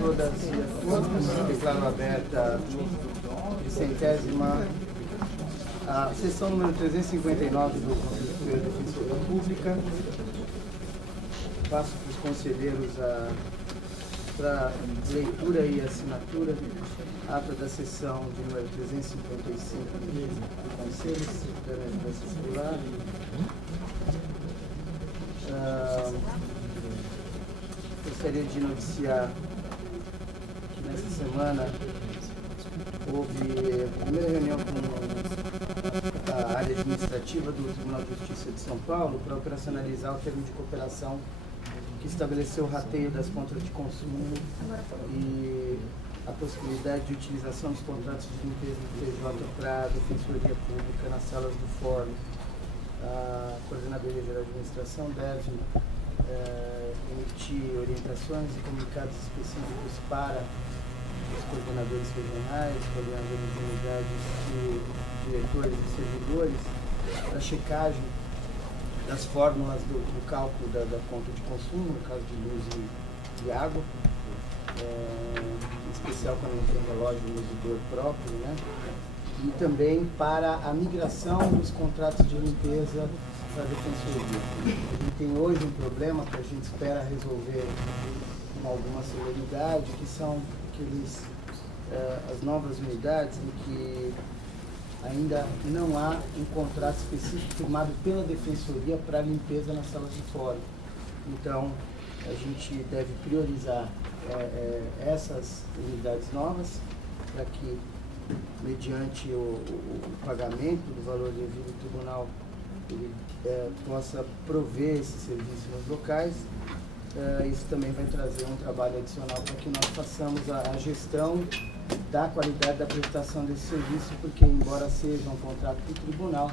todas e a todos. Declaro aberta a sessão número 359 do Conselho Superior de Defensoria Pública. Passo para os conselheiros para leitura e assinatura. Ata da sessão de número 355 do Conselho, se puder me ajudar a circular. Gostaria de noticiar que nessa semana houve a primeira reunião com a área administrativa do Tribunal de Justiça de São Paulo para operacionalizar o termo de cooperação que estabeleceu o rateio das contas de consumo e a possibilidade de utilização dos contratos de limpeza do PJ para a Defensoria Pública nas salas do fórum. A Coordenadoria Geral de Administração deve emitir orientações e comunicados específicos para os coordenadores regionais, coordenadores de unidades e diretores e servidores para checagem das fórmulas do cálculo da conta de consumo, no caso de luz e água, em especial quando não tem relógio medidor próprio, né? E também para a migração dos contratos de limpeza para a Defensoria. A gente tem hoje um problema que a gente espera resolver com alguma celeridade, que são as novas unidades em que ainda não há um contrato específico firmado pela Defensoria para limpeza nas salas de fórum. Então, a gente deve priorizar essas unidades novas para que, mediante o pagamento do valor devido ao tribunal, ele possa prover esse serviço nos locais. Isso também vai trazer um trabalho adicional para que nós façamos a gestão da qualidade da prestação desse serviço, porque, embora seja um contrato do tribunal,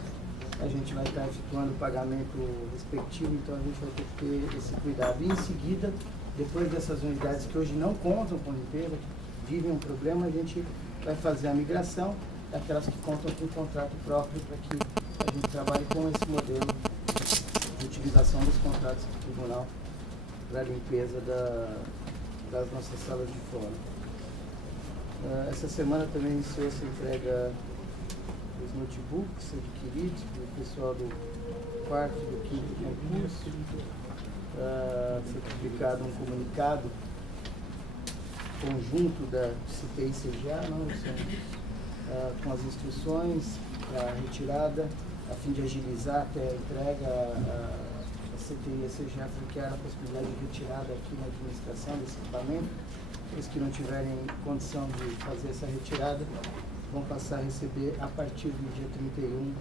a gente vai estar efetuando o pagamento respectivo, então a gente vai ter que ter esse cuidado. E, em seguida, depois dessas unidades que hoje não contam com limpeza, que vivem um problema, a gente vai fazer a migração daquelas que contam com contrato próprio, para que a gente trabalhe com esse modelo de utilização dos contratos do tribunal para a limpeza das nossas salas de fórum. Essa semana também iniciou-se a entrega dos notebooks adquiridos pelo pessoal do 4º e do 5º concurso. Foi publicado um comunicado conjunto da CTI e CGA, com as instruções para a retirada, a fim de agilizar até a entrega. A CTI e a CGA franquearam a possibilidade de retirada aqui na administração desse equipamento. Os que não tiverem condição de fazer essa retirada vão passar a receber a partir do dia 31.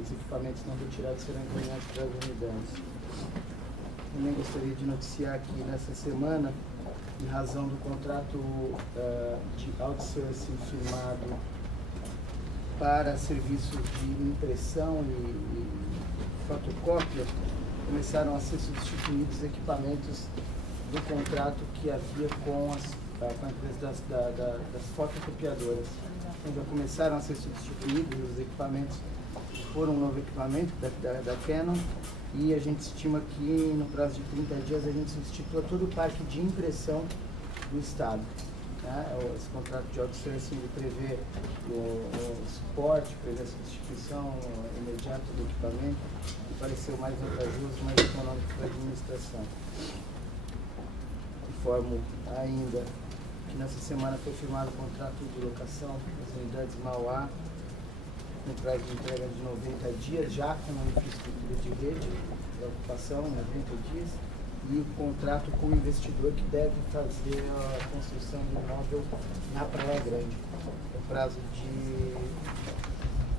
Os equipamentos não retirados serão encaminhados para as unidades. Também gostaria de noticiar que nessa semana, em razão do contrato de outsourcing firmado para serviços de impressão e fotocópia, começaram a ser substituídos equipamentos do contrato que havia com a empresa das fotocopiadoras. Então, já começaram a ser substituídos os equipamentos por um novo equipamento da Canon, e a gente estima que no prazo de 30 dias a gente substitua todo o parque de impressão do Estado. Esse contrato de outsourcing prevê o suporte, prevê a substituição imediata do equipamento, que pareceu mais vantajoso, mais econômico para a administração. Informo ainda que nessa semana foi firmado o contrato de locação das unidades Mauá, no prazo de entrega de 90 dias, já com uma infraestrutura de rede de ocupação, 90 dias, e o contrato com o investidor que deve fazer a construção do imóvel na Praia Grande. O prazo de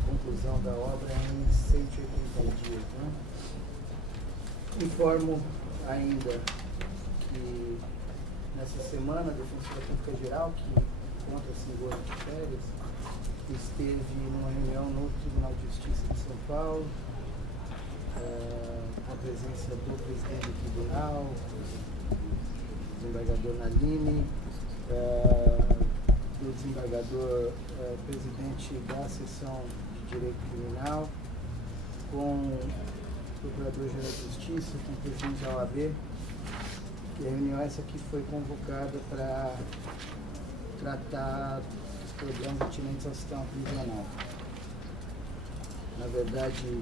conclusão da obra é em 180 dias. Informo ainda que nessa semana a Defensoria Pública Geral, que encontra-se em gozo de férias, esteve numa reunião no Tribunal de Justiça de São Paulo, com a presença do presidente do tribunal, do desembargador Naline, do desembargador presidente da seção de Direito Criminal, com o Procurador-Geral de Justiça, com o presidente da OAB, E a reunião essa aqui foi convocada para tratar os problemas atinentes ao sistema prisional. Na verdade,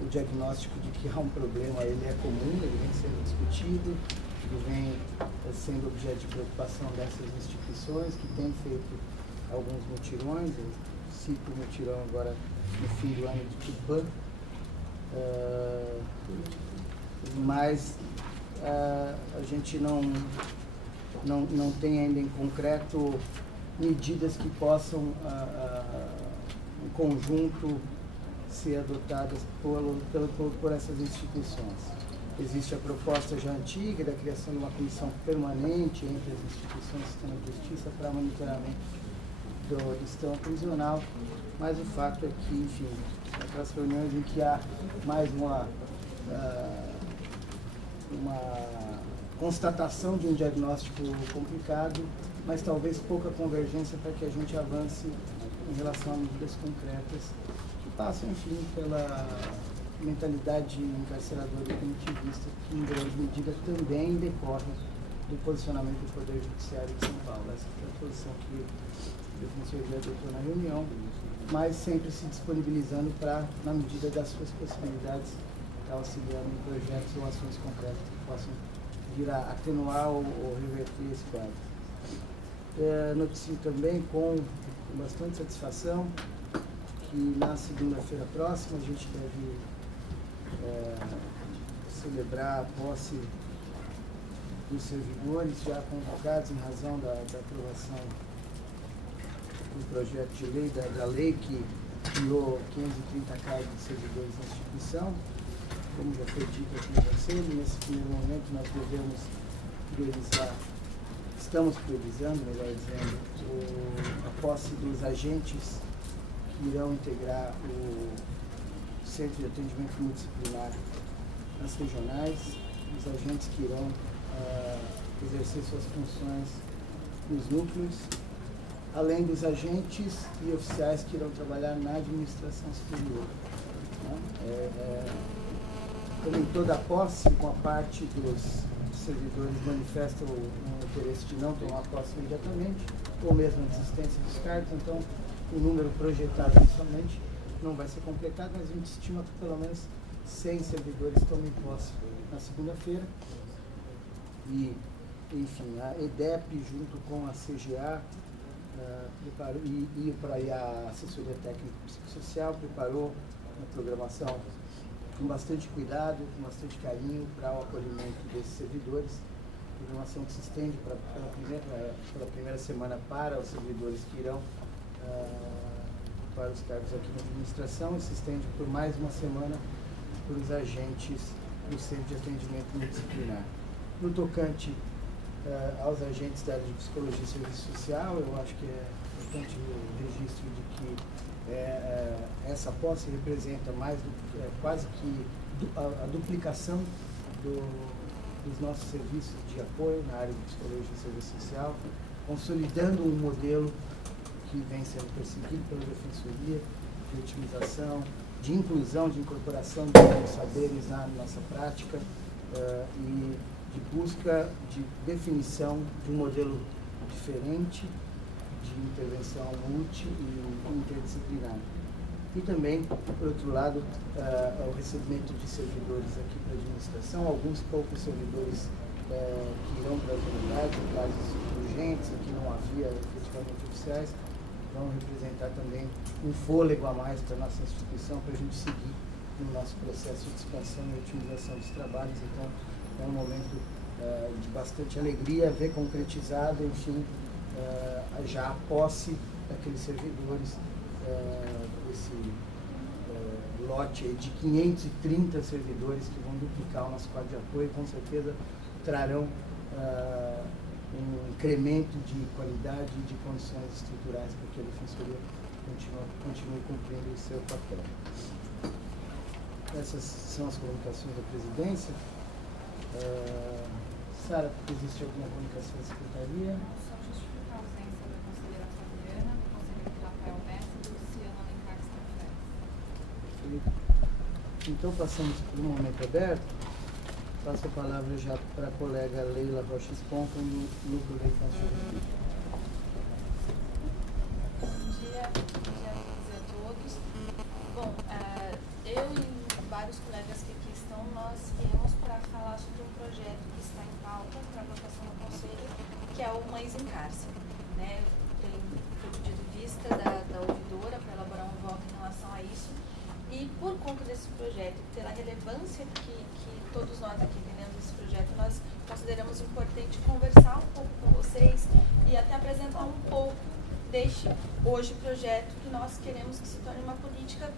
o diagnóstico de que há um problema, ele é comum, ele vem sendo discutido, ele vem sendo objeto de preocupação dessas instituições que têm feito alguns mutirões. Eu cito o mutirão agora no fim do ano de Tupã, mas a gente não tem ainda em concreto medidas que possam, em conjunto, ser adotadas por essas instituições. Existe a proposta já antiga da criação de uma comissão permanente entre as instituições do sistema de justiça para monitoramento do sistema prisional, mas o fato é que, enfim, aquelas reuniões em que há mais uma constatação de um diagnóstico complicado, mas talvez pouca convergência para que a gente avance em relação a medidas concretas que passam, enfim, pela mentalidade encarceradora e punitivista, que em grande medida também decorre do posicionamento do Poder Judiciário de São Paulo. Essa foi a posição que o Defensoria adotou na reunião, mas sempre se disponibilizando para, na medida das suas possibilidades, estar auxiliando em projetos ou ações concretas que possam vir a atenuar ou reverter esse quadro. Noticio também com bastante satisfação que na segunda-feira próxima a gente deve celebrar a posse dos servidores já convocados em razão da aprovação do projeto de lei, da lei que criou 530 cargos de servidores da instituição. Como já foi dito aqui no Conselho, nesse primeiro momento nós devemos priorizar, estamos priorizando, melhor dizendo, a posse dos agentes que irão integrar o Centro de Atendimento Multidisciplinar nas regionais, os agentes que irão exercer suas funções nos núcleos, além dos agentes e oficiais que irão trabalhar na administração superior. Como em toda a posse, uma parte dos servidores manifesta o interesse de não tomar posse imediatamente, ou mesmo a desistência dos cargos, então o número projetado inicialmente não vai ser completado, mas a gente estima que pelo menos 100 servidores tomem posse na segunda-feira. E, enfim, a EDEP, junto com a CGA e a Assessoria Técnica Psicossocial, preparou uma programação com bastante cuidado, com bastante carinho para o acolhimento desses servidores. Programação que se estende pela primeira semana para os servidores que irão para os cargos aqui na administração e se estende por mais uma semana para os agentes do Centro de Atendimento Multidisciplinar. No tocante aos agentes da área de Psicologia e Serviço Social, eu acho que é importante o registro de que essa posse representa quase que a duplicação dos nossos serviços de apoio na área de Psicologia e Serviço Social, consolidando um modelo que vem sendo perseguido pela Defensoria, de otimização, de inclusão, de incorporação de novos saberes na nossa prática e de busca de definição de um modelo diferente de intervenção multi e interdisciplinar. E também, por outro lado, o recebimento de servidores aqui para a administração, alguns poucos servidores que irão para a autoridade, em casos urgentes, em que não havia efetivamente oficiais, vão representar também um fôlego a mais para a nossa instituição, para a gente seguir no nosso processo de expansão e otimização dos trabalhos. Então, é um momento de bastante alegria ver concretizado, enfim, já a posse daqueles servidores, esse lote de 530 servidores que vão duplicar o nosso quadro de apoio e com certeza trarão um incremento de qualidade e de condições estruturais para que a Defensoria continue cumprindo o seu papel. Essas são as comunicações da Presidência. Sara, existe alguma comunicação da Secretaria? Só justificar a ausência da conselheira Fabiana, do conselheiro Rafael Messi e do Luciano Alencar que estão de férias. Perfeito. Então, passamos por um momento aberto. Passo a palavra já para a colega Leila Rocha Esponta, do Núcleo da Infância e Juventude. Bom dia a todos. Bom, eu e vários colegas que aqui estão, nós viemos para falar sobre um projeto que está em pauta para votação no Conselho, que é o Mães em Cárcere. Né? Foi pedido vista da ouvidora para elaborar um voto em relação a isso. E por conta desse projeto, pela relevância que todos nós aqui entendemos desse projeto, nós consideramos importante conversar um pouco com vocês e até apresentar um pouco deste hoje projeto que nós queremos que se torne uma política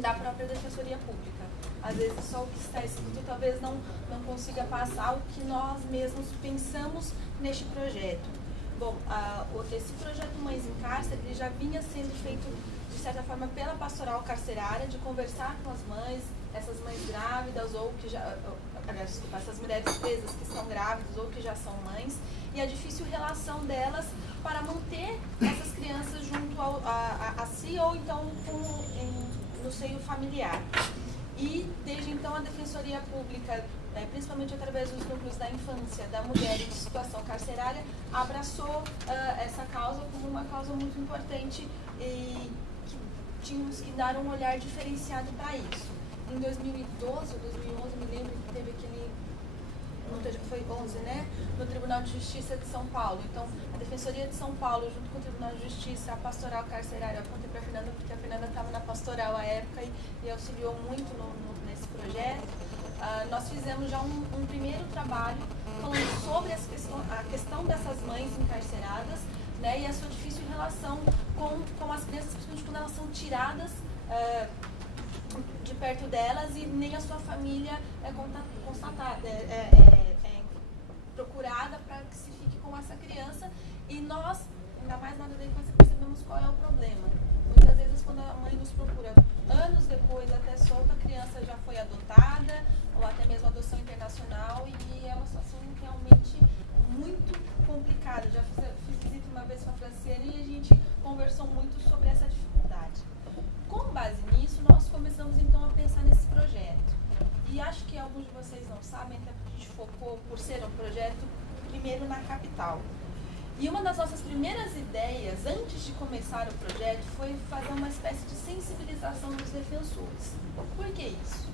da própria Defensoria Pública. Às vezes só o que está escrito talvez não consiga passar o que nós mesmos pensamos neste projeto. Bom, esse projeto Mães em Cárcere ele já vinha sendo feito de certa forma pela pastoral carcerária, de conversar com as mães, essas mães grávidas ou que já, essas mulheres presas que estão grávidas ou que já são mães, e a difícil relação delas para manter essas crianças junto a si ou então no seio familiar. E desde então a Defensoria Pública, principalmente através dos núcleos da infância, da mulher em situação carcerária, abraçou essa causa como uma causa muito importante e que tínhamos que dar um olhar diferenciado para isso. Em 2012 ou 2011, me lembro que teve aquele, foi 11, né? No Tribunal de Justiça de São Paulo. Então, a Defensoria de São Paulo, junto com o Tribunal de Justiça, a pastoral carcerária, eu contei para a Fernanda, porque a Fernanda estava na pastoral à época e auxiliou muito nesse projeto. Nós fizemos já um primeiro trabalho falando sobre a questão dessas mães encarceradas, né, e a sua difícil relação com as crianças, principalmente quando elas são tiradas de perto delas e nem a sua família é constatada, procurada para que se fique com essa criança. E nós, ainda mais na área da infância, percebemos qual é o problema. Muitas vezes quando a mãe nos procura anos depois, até solta, a criança já foi adotada ou até mesmo adoção internacional, e é uma situação realmente muito complicada. Já fiz visita uma vez com a Franciane e a gente conversou muito sobre essa dificuldade. Com base nisso, nós começamos então a pensar nesse projeto. E acho que alguns de vocês não sabem, até porque a gente focou, por ser um projeto, primeiro na capital. E uma das nossas primeiras ideias, antes de começar o projeto, foi fazer uma espécie de sensibilização dos defensores. Por que isso?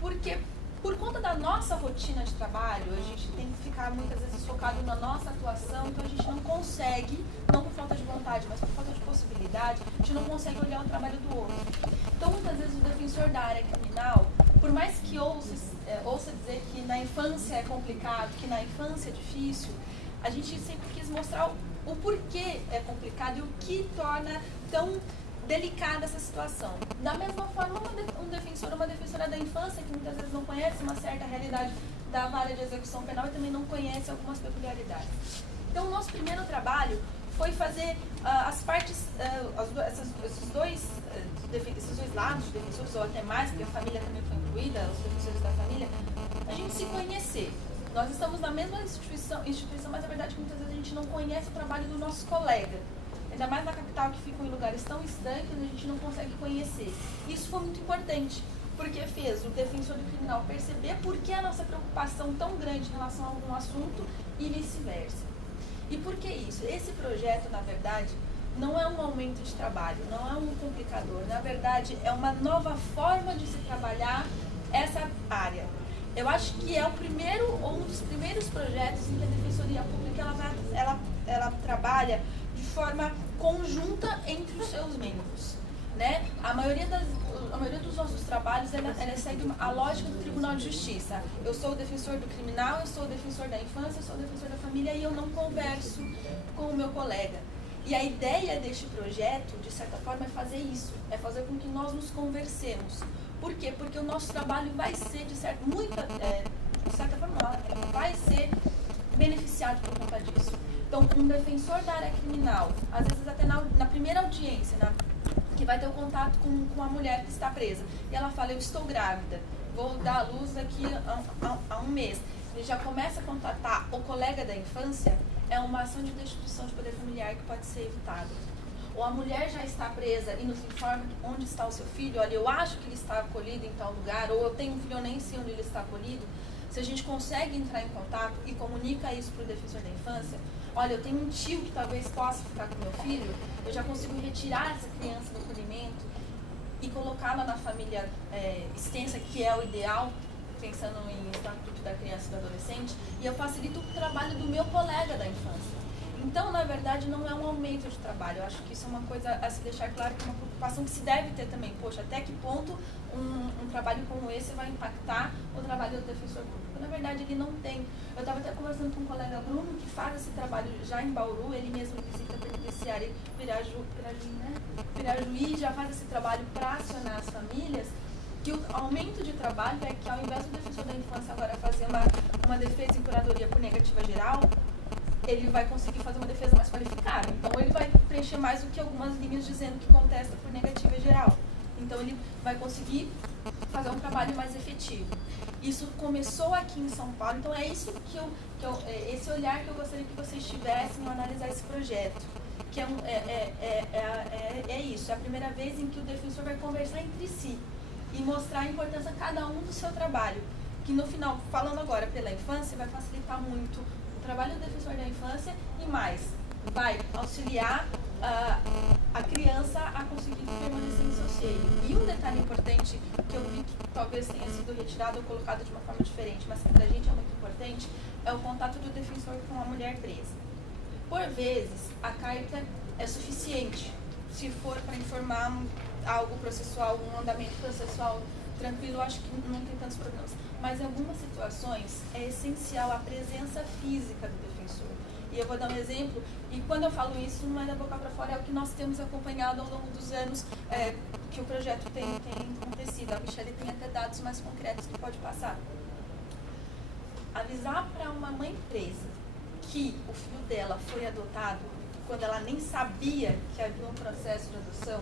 Porque, por conta da nossa rotina de trabalho, a gente tem que ficar muitas vezes focado na nossa atuação, então a gente não consegue, não por falta de vontade, mas por falta de possibilidade, a gente não consegue olhar o trabalho do outro. Então, muitas vezes o defensor da área criminal, por mais que ouça dizer que na infância é complicado, que na infância é difícil, a gente sempre quis mostrar o porquê é complicado e o que torna tão delicada essa situação. Da mesma forma, um defensor ou uma defensora da infância, que muitas vezes não conhece uma certa realidade da vara de execução penal e também não conhece algumas peculiaridades. Então, o nosso primeiro trabalho foi fazer as partes, esses dois lados, de defensores ou até mais, porque a família também foi incluída, os defensores da família, a gente se conhecer. Nós estamos na mesma instituição, mas a verdade é que muitas vezes a gente não conhece o trabalho do nosso colega. Ainda mais na capital, que ficam em lugares tão estanques, a gente não consegue conhecer. Isso foi muito importante, porque fez o defensor do criminal perceber por que a nossa preocupação tão grande em relação a algum assunto e vice-versa. E por que isso? Esse projeto, na verdade, não é um aumento de trabalho, não é um complicador. Na verdade, é uma nova forma de se trabalhar essa área. Eu acho que é o primeiro ou um dos primeiros projetos em que a Defensoria Pública ela trabalha de forma conjunta entre os seus membros, né? A maioria dos nossos trabalhos ela segue a lógica do Tribunal de Justiça. Eu sou o defensor do criminal, eu sou o defensor da infância, eu sou o defensor da família e eu não converso com o meu colega. E a ideia deste projeto, de certa forma, é fazer isso, é fazer com que nós nos conversemos. Por quê? Porque o nosso trabalho vai ser, de certa forma, vai ser beneficiado por conta disso. Então, um defensor da área criminal, às vezes até na primeira audiência, que vai ter o contato com a mulher que está presa, e ela fala, eu estou grávida, vou dar à luz daqui a um mês. Ele já começa a contatar o colega da infância, é uma ação de destituição de poder familiar que pode ser evitada. Ou a mulher já está presa e nos informa onde está o seu filho, olha, eu acho que ele está acolhido em tal lugar, ou eu tenho um filho, eu nem sei onde ele está acolhido. se a gente consegue entrar em contato e comunica isso para o defensor da infância, olha, eu tenho um tio que talvez possa ficar com meu filho, eu já consigo retirar essa criança do acolhimento e colocá-la na família extensa, que é o ideal, pensando em estatuto da criança e do adolescente, e eu facilito o trabalho do meu colega da infância. Então, na verdade, não é um aumento de trabalho. Eu acho que isso é uma coisa a se deixar claro, que é uma preocupação que se deve ter também. Poxa, até que ponto um trabalho como esse vai impactar o trabalho do defensor público? Na verdade, ele não tem. Eu estava até conversando com um colega Bruno, que faz esse trabalho já em Bauru, ele mesmo visita a penitenciária Pirajuí, já faz esse trabalho para acionar as famílias, que o aumento de trabalho é que, ao invés do defensor da infância agora fazer uma defesa em curadoria por negativa geral, ele vai conseguir fazer uma defesa mais qualificada. Então, ele vai preencher mais do que algumas linhas dizendo que contesta por negativa geral. Então, ele vai conseguir fazer um trabalho mais efetivo. Isso começou aqui em São Paulo, então é isso esse olhar que eu gostaria que vocês tivessem ao analisar esse projeto. Que é isso, é a primeira vez em que o defensor vai conversar entre si e mostrar a importância de cada um do seu trabalho. Que no final, falando agora pela infância, vai facilitar muito o trabalho do defensor da infância e mais, vai auxiliar a criança a conseguir permanecer em seu seio. E um detalhe importante que eu vi que talvez tenha sido retirado ou colocado de uma forma diferente, mas que pra gente é muito importante, é o contato do defensor com a mulher presa. Por vezes, a carta é suficiente, se for para informar algo processual, um andamento processual tranquilo, eu acho que não tem tantos problemas. Mas em algumas situações é essencial a presença física do defensor. E eu vou dar um exemplo, e quando eu falo isso, não é da boca para fora, é o que nós temos acompanhado ao longo dos anos que o projeto tem acontecido. A Michelle tem até dados mais concretos que pode passar. Avisar para uma mãe presa que o filho dela foi adotado, quando ela nem sabia que havia um processo de adoção,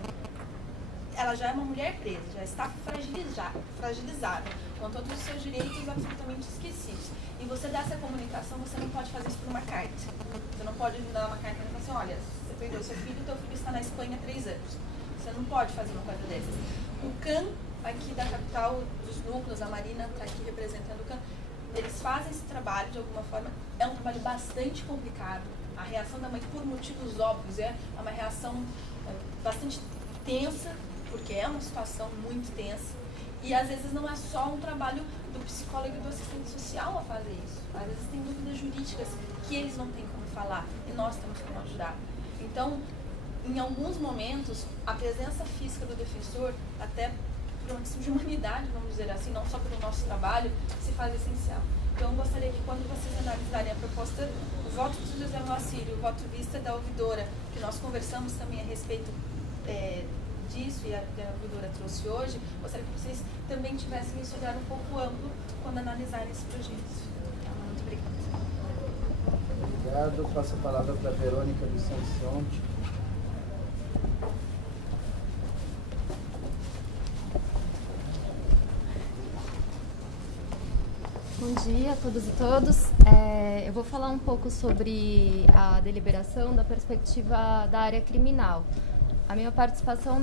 ela já é uma mulher presa, já está fragilizada, com todos os seus direitos absolutamente esquecidos. E você dá essa comunicação, você não pode fazer isso por uma carta. Você não pode dar uma carta e falar assim, olha, você perdeu seu filho, teu filho está na Espanha há 3 anos. Você não pode fazer uma coisa dessas. O CAN, aqui da capital, dos núcleos, a Marina está aqui representando o CAN, eles fazem esse trabalho de alguma forma, é um trabalho bastante complicado. A reação da mãe, por motivos óbvios, é uma reação bastante tensa, porque é uma situação muito tensa, e às vezes não é só um trabalho do psicólogo e do assistente social a fazer isso. Às vezes tem dúvidas jurídicas que eles não têm como falar, e nós temos como ajudar. Então, em alguns momentos, a presença física do defensor, até por uma questão de humanidade, vamos dizer assim, não só pelo nosso trabalho, se faz essencial. Então, eu gostaria que quando vocês analisarem a proposta, o voto do José Moacir, o voto vista da ouvidora, que nós conversamos também a respeito disso, e a ouvidora trouxe hoje, gostaria que vocês também tivessem esse olhar um pouco amplo quando analisarem esse projeto. Muito obrigada. Obrigado. Passo a palavra para a Verônica dos Santos Fonte. Bom dia a todos e todas. Eu vou falar um pouco sobre a deliberação da perspectiva da área criminal. A minha participação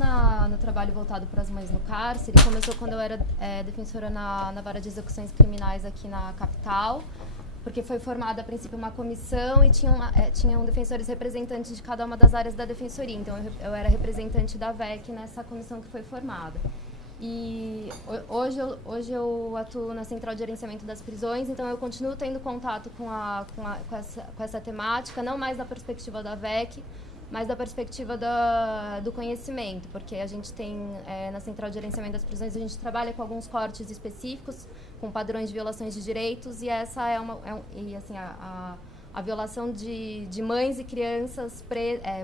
no trabalho voltado para as mães no cárcere começou quando eu era defensora na vara de execuções criminais aqui na capital, porque foi formada a princípio uma comissão e tinham defensores representantes de cada uma das áreas da defensoria. Então eu era representante da VEC nessa comissão que foi formada. E hoje eu atuo na Central de Gerenciamento das Prisões, então eu continuo tendo contato com essa temática, não mais da perspectiva da VEC, mas da perspectiva do conhecimento, porque a gente tem, na Central de Gerenciamento das Prisões, a gente trabalha com alguns cortes específicos, com padrões de violações de direitos, e essa a violação de mães e crianças,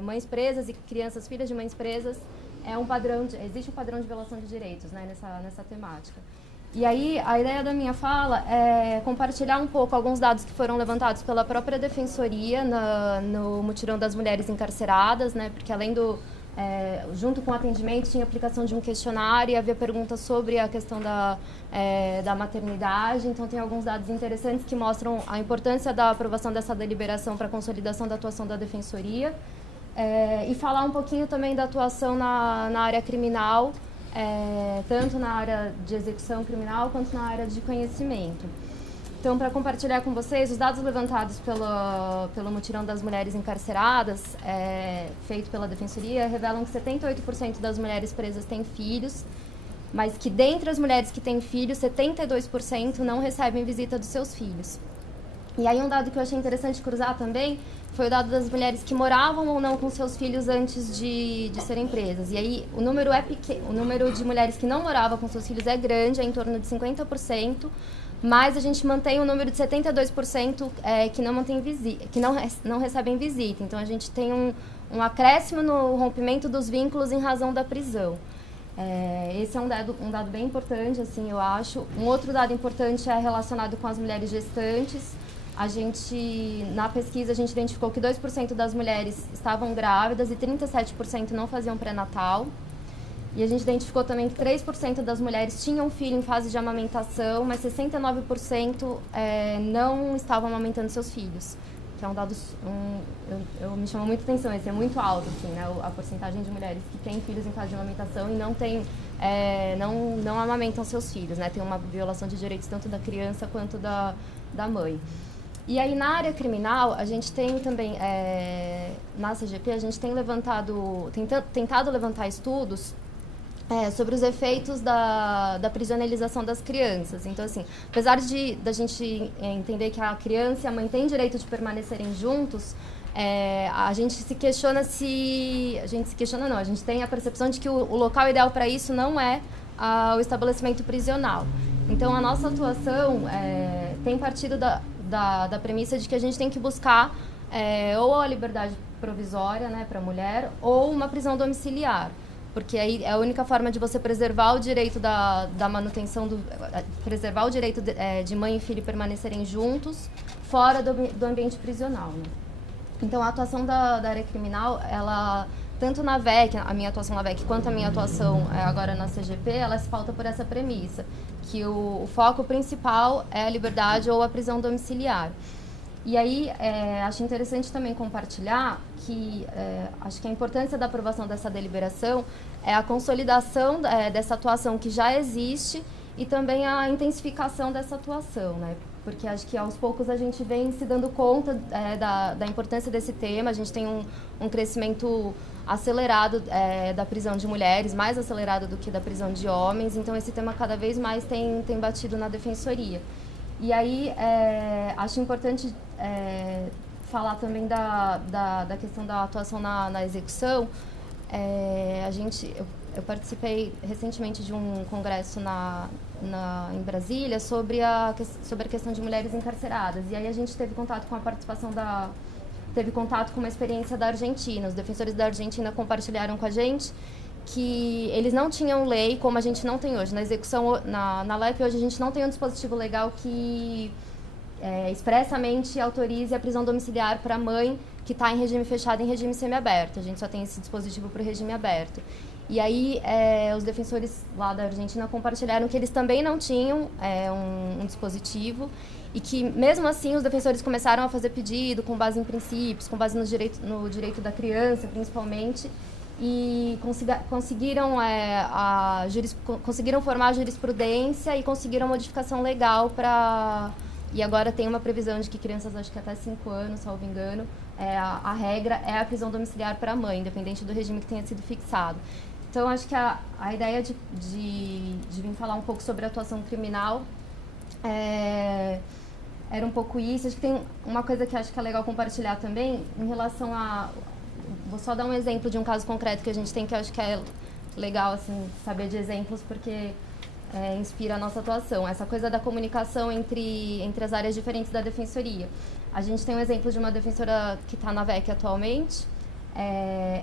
mães presas e crianças filhas de mães presas, existe um padrão de violação de direitos, né, nessa temática. E aí, a ideia da minha fala é compartilhar um pouco alguns dados que foram levantados pela própria Defensoria no mutirão das mulheres encarceradas, né, porque além junto com o atendimento, tinha aplicação de um questionário e havia perguntas sobre a questão da maternidade. Então, tem alguns dados interessantes que mostram a importância da aprovação dessa deliberação para a consolidação da atuação da Defensoria. E falar um pouquinho também da atuação na área criminal, tanto na área de execução criminal quanto na área de conhecimento. Então, para compartilhar com vocês, os dados levantados pelo Mutirão das Mulheres Encarceradas, feito pela Defensoria, revelam que 78% das mulheres presas têm filhos, mas que dentre as mulheres que têm filhos, 72% não recebem visita dos seus filhos. E aí um dado que eu achei interessante cruzar também foi o dado das mulheres que moravam ou não com seus filhos antes de serem presas. E aí o número é pequeno, o número de mulheres que não moravam com seus filhos é grande, é em torno de 50%, mas a gente mantém o número de 72% que não mantém que não recebem visita. Então a gente tem um acréscimo no rompimento dos vínculos em razão da prisão. Esse é um dado bem importante, assim, eu acho. Um outro dado importante é relacionado com as mulheres gestantes. Na pesquisa, a gente identificou que 2% das mulheres estavam grávidas e 37% não faziam pré-natal. E a gente identificou também que 3% das mulheres tinham filho em fase de amamentação, mas 69% não estavam amamentando seus filhos. Que é um dado, me chamou muita atenção, esse é muito alto, assim, né? A porcentagem de mulheres que têm filhos em fase de amamentação e não amamentam seus filhos, né? Tem uma violação de direitos tanto da criança quanto da mãe. E aí, na área criminal, a gente tem também, na CGP, a gente tem tentado levantar estudos sobre os efeitos da prisionalização das crianças. Então, assim, apesar da gente entender que a criança e a mãe têm direito de permanecerem juntos, a gente se questiona a gente tem a percepção de que o local ideal para isso não é o estabelecimento prisional. Então, a nossa atuação tem partido da premissa de que a gente tem que buscar ou a liberdade provisória, né, para a mulher, ou uma prisão domiciliar. Porque aí é a única forma de você preservar o direito da manutenção, preservar o direito de mãe e filho permanecerem juntos fora do ambiente prisional, né? Então, a atuação da área criminal, ela, tanto na VEC, a minha atuação na VEC, quanto a minha atuação agora na CGP, ela se pauta por essa premissa, que o foco principal é a liberdade ou a prisão domiciliar. E aí, acho interessante também compartilhar que acho que a importância da aprovação dessa deliberação é a consolidação dessa atuação que já existe e também a intensificação dessa atuação, né? Porque acho que aos poucos a gente vem se dando conta da importância desse tema. A gente tem um crescimento acelerado da prisão de mulheres, mais acelerado do que da prisão de homens. Então, esse tema cada vez mais tem batido na Defensoria. E aí, acho importante falar também da questão da atuação na execução. Eu participei recentemente de um congresso em Brasília sobre a questão de mulheres encarceradas. E aí a gente teve contato com a participação teve contato com uma experiência da Argentina. Os defensores da Argentina compartilharam com a gente que eles não tinham lei, como a gente não tem hoje. Na execução, na LEP, hoje a gente não tem um dispositivo legal que expressamente autorize a prisão domiciliar para a mãe que está em regime fechado e em regime semiaberto. A gente só tem esse dispositivo para o regime aberto. E aí, os defensores lá da Argentina compartilharam que eles também não tinham um dispositivo e que, mesmo assim, os defensores começaram a fazer pedido com base em princípios, com base no direito da criança, principalmente, e conseguiram formar a jurisprudência e conseguiram a modificação legal para... E agora tem uma previsão de que crianças, acho que até 5 anos, salvo engano, a regra é a prisão domiciliar para a mãe, independente do regime que tenha sido fixado. Então, acho que a ideia de vir falar um pouco sobre a atuação criminal era um pouco isso. Acho que tem uma coisa que acho que é legal compartilhar também em relação a... Vou só dar um exemplo de um caso concreto que a gente tem, que eu acho que é legal, assim, saber de exemplos, porque inspira a nossa atuação. Essa coisa da comunicação entre as áreas diferentes da Defensoria. A gente tem um exemplo de uma defensora que está na VEC atualmente.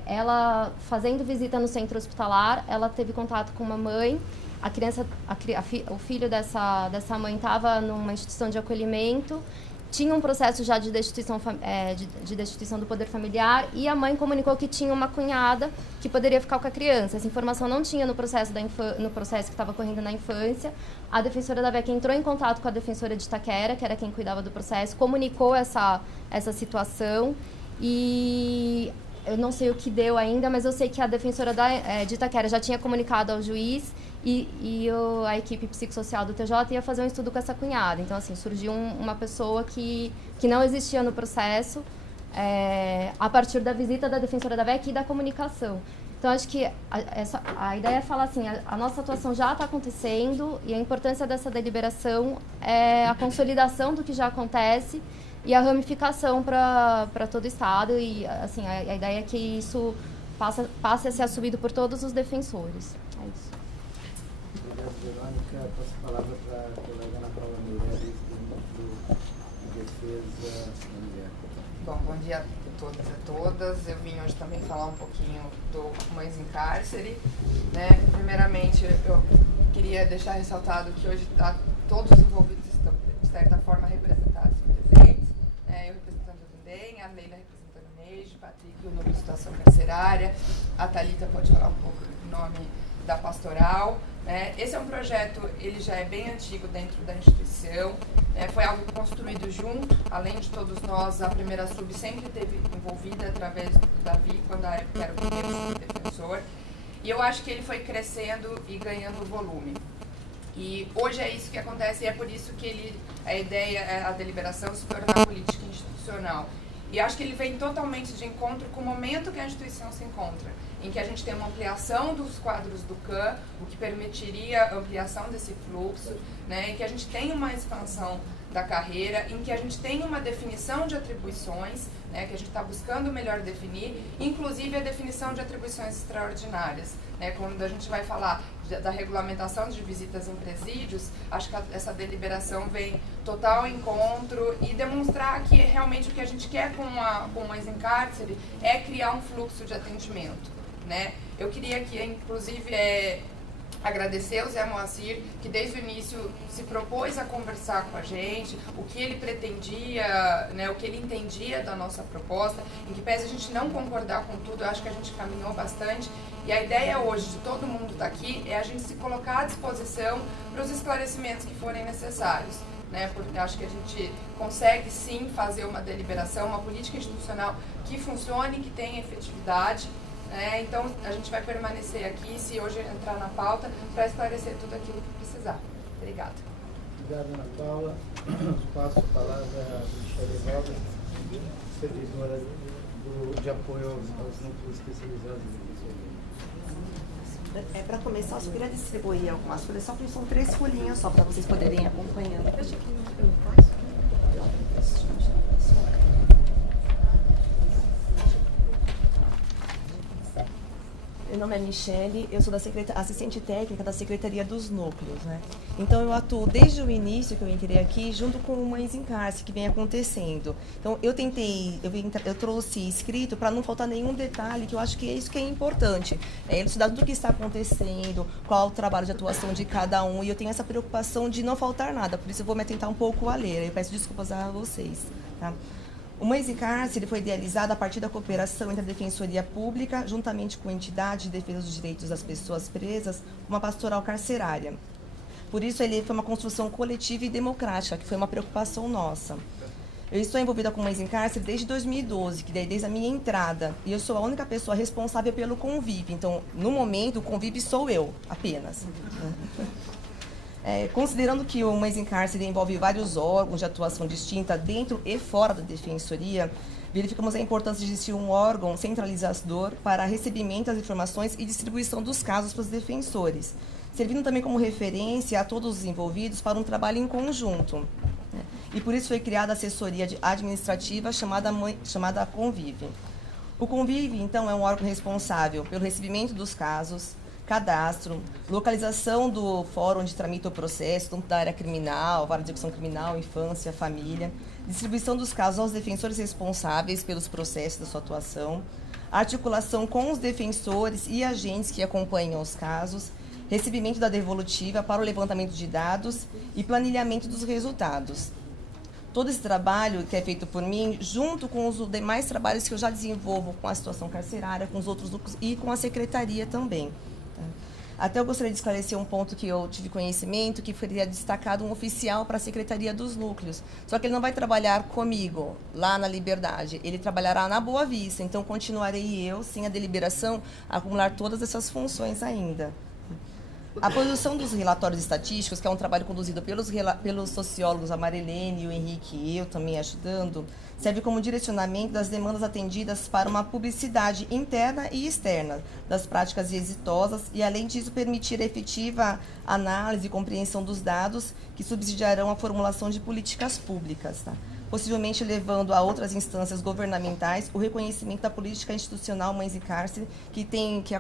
Ela, fazendo visita no centro hospitalar, ela teve contato com uma mãe. O filho dessa mãe estava numa instituição de acolhimento, tinha um processo já de destituição do poder familiar, e a mãe comunicou que tinha uma cunhada que poderia ficar com a criança. Essa informação não tinha no processo que estava ocorrendo na infância. A defensora da VEC entrou em contato com a defensora de Itaquera, que era quem cuidava do processo, comunicou essa situação, e eu não sei o que deu ainda, mas eu sei que a defensora de Itaquera já tinha comunicado ao juiz e a equipe psicossocial do TJ ia fazer um estudo com essa cunhada. Então, assim, surgiu uma pessoa que não existia no processo, a partir da visita da defensora da VEC e da comunicação. Então, acho que a ideia é falar assim, a nossa atuação já está acontecendo e a importância dessa deliberação é a consolidação do que já acontece e a ramificação para todo o Estado. E, assim, a ideia é que isso passe a ser assumido por todos os defensores. É isso. Obrigado, Verônica. Passo a palavra para a colega Ana Paula Meireles, do Defesa da Mulher. Bom, bom dia a todos e a todas. Eu vim hoje também falar um pouquinho do Mães em Cárcere, né? Primeiramente, eu queria deixar ressaltado que hoje todos os envolvidos estão, de certa forma, representados presentes. Eu representando o Vindem, a Leila representando o Neide, o Patrick, o núcleo de situação carcerária, a Thalita pode falar um pouco do nome da pastoral. Esse é um projeto, ele já é bem antigo dentro da instituição, foi algo construído junto, além de todos nós, a primeira sub sempre esteve envolvida através do Davi, quando a época era o primeiro defensor, e eu acho que ele foi crescendo e ganhando volume. E hoje é isso que acontece e é por isso que a ideia é a deliberação se tornar política institucional. E acho que ele vem totalmente de encontro com o momento que a instituição se encontra, em que a gente tem uma ampliação dos quadros do CAN, o que permitiria a ampliação desse fluxo, em que a gente tem uma expansão da carreira, em que a gente tem uma definição de atribuições, que a gente está buscando melhor definir, inclusive a definição de atribuições extraordinárias. Quando a gente vai falar da regulamentação de visitas em presídios, acho que essa deliberação vem total encontro e demonstrar que realmente o que a gente quer com Mães em Cárcere é criar um fluxo de atendimento. Eu queria aqui, inclusive, agradecer ao Zé Moacir, que desde o início se propôs a conversar com a gente, o que ele pretendia, o que ele entendia da nossa proposta, em que pese a gente não concordar com tudo, eu acho que a gente caminhou bastante, e a ideia hoje de todo mundo estar aqui é a gente se colocar à disposição para os esclarecimentos que forem necessários, porque eu acho que a gente consegue sim fazer uma deliberação, uma política institucional que funcione, que tenha efetividade. Então, a gente vai permanecer aqui, se hoje entrar na pauta, para esclarecer tudo aquilo que precisar. Obrigada. Obrigado, Ana Paula. Passo a palavra a Michele Rodas, servidora de apoio aos núcleos especializados de defensoria. Para começar, eu só queria distribuir algumas folhas, só que são 3 folhinhas só para vocês poderem ir acompanhando. Deixa aqui no passo. Meu nome é Michele, eu sou assistente técnica da Secretaria dos Núcleos, Então eu atuo desde o início que eu entrei aqui, junto com Mães em Cárcere, que vem acontecendo. Então eu trouxe escrito para não faltar nenhum detalhe, que eu acho que é isso que é importante. Elucidar tudo o que está acontecendo, qual o trabalho de atuação de cada um, e eu tenho essa preocupação de não faltar nada, por isso eu vou me atentar um pouco a ler. Eu peço desculpas a vocês, tá? O Mães em Cárcere foi idealizado a partir da cooperação entre a Defensoria Pública, juntamente com a entidade de defesa dos direitos das pessoas presas, uma pastoral carcerária. Por isso, ele foi uma construção coletiva e democrática, que foi uma preocupação nossa. Eu estou envolvida com Mães em Cárcere desde 2012, que desde a minha entrada, e eu sou a única pessoa responsável pelo convívio. Então, no momento, o convívio sou eu, apenas. Considerando que o Mães em Cárcere envolve vários órgãos de atuação distinta dentro e fora da Defensoria, verificamos a importância de existir um órgão centralizador para recebimento das informações e distribuição dos casos para os defensores, servindo também como referência a todos os envolvidos para um trabalho em conjunto. E por isso foi criada a assessoria administrativa chamada Convive. O Convive, então, é um órgão responsável pelo recebimento dos casos, cadastro, localização do fórum onde tramita o processo, tanto da área criminal, vara de execução criminal, infância, família, distribuição dos casos aos defensores responsáveis pelos processos da sua atuação, articulação com os defensores e agentes que acompanham os casos, recebimento da devolutiva para o levantamento de dados e planilhamento dos resultados. Todo esse trabalho que é feito por mim, junto com os demais trabalhos que eu já desenvolvo com a situação carcerária, com os outros núcleos e com a secretaria também. Até eu gostaria de esclarecer um ponto que eu tive conhecimento, que seria destacado um oficial para a Secretaria dos Núcleos. Só que ele não vai trabalhar comigo, lá na Liberdade. Ele trabalhará na Boa Vista. Então, continuarei eu, sem a deliberação, a acumular todas essas funções ainda. A produção dos relatórios estatísticos, que é um trabalho conduzido pelos sociólogos, a Marilene, o Henrique e eu também ajudando, serve como direcionamento das demandas atendidas para uma publicidade interna e externa das práticas exitosas e, além disso, permitir a efetiva análise e compreensão dos dados que subsidiarão a formulação de políticas públicas, tá? Possivelmente levando a outras instâncias governamentais o reconhecimento da política institucional Mães em Cárcere, que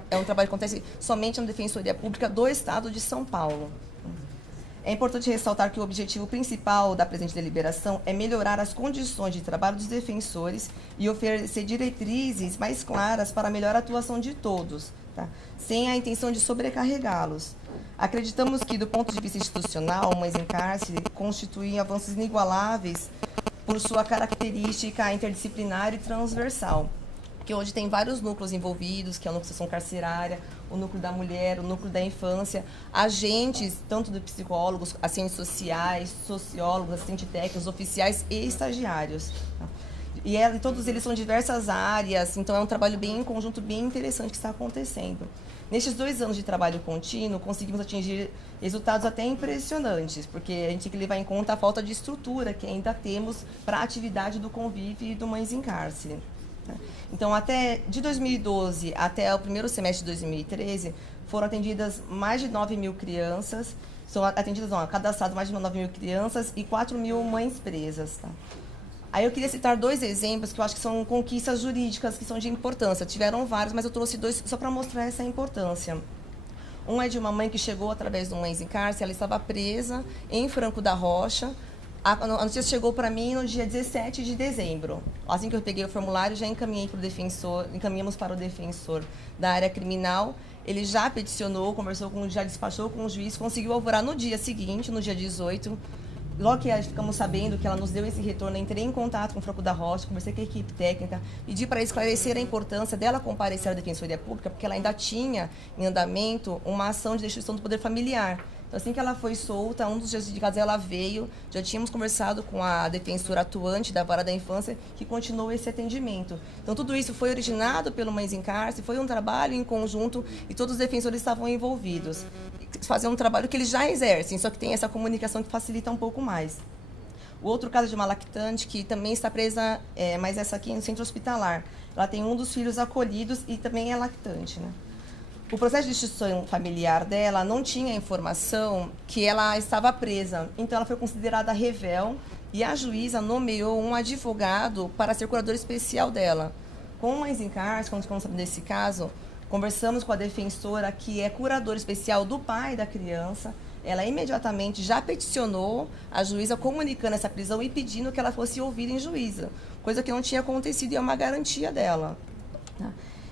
é um trabalho que acontece somente na Defensoria Pública do Estado de São Paulo. É importante ressaltar que o objetivo principal da presente deliberação é melhorar as condições de trabalho dos defensores e oferecer diretrizes mais claras para a melhor atuação de todos, tá? Sem a intenção de sobrecarregá-los. Acreditamos que, do ponto de vista institucional, Mães em Cárcere constituem avanços inigualáveis por sua característica interdisciplinar e transversal, que hoje tem vários núcleos envolvidos, que é o núcleo de ação carcerária, o núcleo da mulher, o núcleo da infância, agentes, tanto de psicólogos, assistentes sociais, sociólogos, assistentes técnicos, oficiais e estagiários. E todos eles são diversas áreas, então é um trabalho bem em conjunto, bem interessante que está acontecendo. Nestes 2 anos de trabalho contínuo, conseguimos atingir resultados até impressionantes, porque a gente tem que levar em conta a falta de estrutura que ainda temos para a atividade do convívio e do Mães em Cárcere. Então, de 2012 até o primeiro semestre de 2013, foram atendidas mais de 9.000 crianças, cadastradas mais de 9.000 crianças e 4.000 mães presas, tá? Aí eu queria citar 2 exemplos que eu acho que são conquistas jurídicas que são de importância. Tiveram vários, mas eu trouxe 2 só para mostrar essa importância. Um é de uma mãe que chegou através do Mães em Cárcere, ela estava presa em Franco da Rocha. A notícia chegou para mim no dia 17 de dezembro. Assim que eu peguei o formulário, já encaminhamos para o defensor da área criminal. Ele já peticionou, já despachou com o juiz, conseguiu alvorar no dia seguinte, no dia 18. Logo que ficamos sabendo que ela nos deu esse retorno, entrei em contato com o Franco da Rocha, conversei com a equipe técnica, pedi para esclarecer a importância dela comparecer à Defensoria Pública, porque ela ainda tinha em andamento uma ação de destruição do poder familiar. Então, assim que ela foi solta, um dos dias dedicados ela veio, já tínhamos conversado com a defensora atuante da Vara da Infância, que continuou esse atendimento. Então, tudo isso foi originado pelo Mães em Cárcere, foi um trabalho em conjunto e todos os defensores estavam envolvidos. Fazer um trabalho que eles já exercem, só que tem essa comunicação que facilita um pouco mais. O outro caso de uma lactante que também está presa, mas essa aqui no centro hospitalar. Ela tem um dos filhos acolhidos e também é lactante, né? O processo de instituição familiar dela não tinha informação que ela estava presa, então ela foi considerada rével e a juíza nomeou um advogado para ser curador especial dela. Com Mães em Cárcere, quando ficamos sabendo desse caso, conversamos com a defensora, que é curadora especial do pai da criança. Ela imediatamente já peticionou a juíza comunicando essa prisão e pedindo que ela fosse ouvida em juíza, coisa que não tinha acontecido e é uma garantia dela.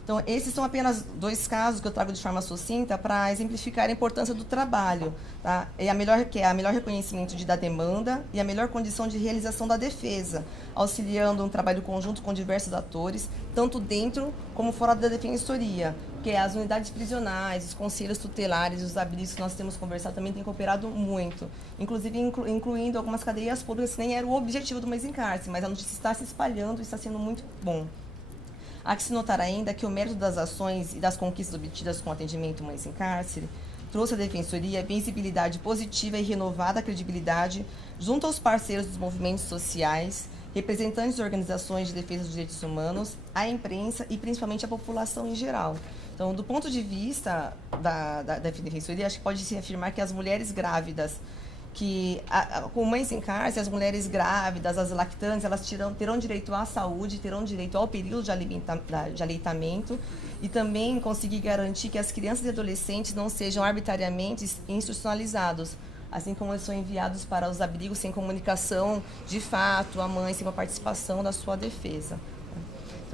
Então, esses são apenas 2 casos que eu trago de forma sucinta para exemplificar a importância do trabalho, tá? Que é a melhor reconhecimento da demanda e a melhor condição de realização da defesa, auxiliando um trabalho conjunto com diversos atores, tanto dentro como fora da defensoria, que é as unidades prisionais, os conselhos tutelares, os abrigos que nós temos conversado também têm cooperado muito, inclusive incluindo algumas cadeias públicas que nem era o objetivo do Mães em Cárcere, mas a notícia está se espalhando e está sendo muito bom. Há que se notar ainda que o mérito das ações e das conquistas obtidas com o atendimento Mães em Cárcere trouxe à Defensoria visibilidade positiva e renovada credibilidade junto aos parceiros dos movimentos sociais, representantes de organizações de defesa dos direitos humanos, à imprensa e principalmente à população em geral. Então, do ponto de vista da Defensoria, acho que pode-se afirmar que as mulheres grávidas, com Mães em Cárcere, as mulheres grávidas, as lactantes, elas terão direito à saúde, terão direito ao período de aleitamento e também conseguir garantir que as crianças e adolescentes não sejam arbitrariamente institucionalizados, assim como eles são enviados para os abrigos sem comunicação de fato, a mãe, sem uma participação da sua defesa.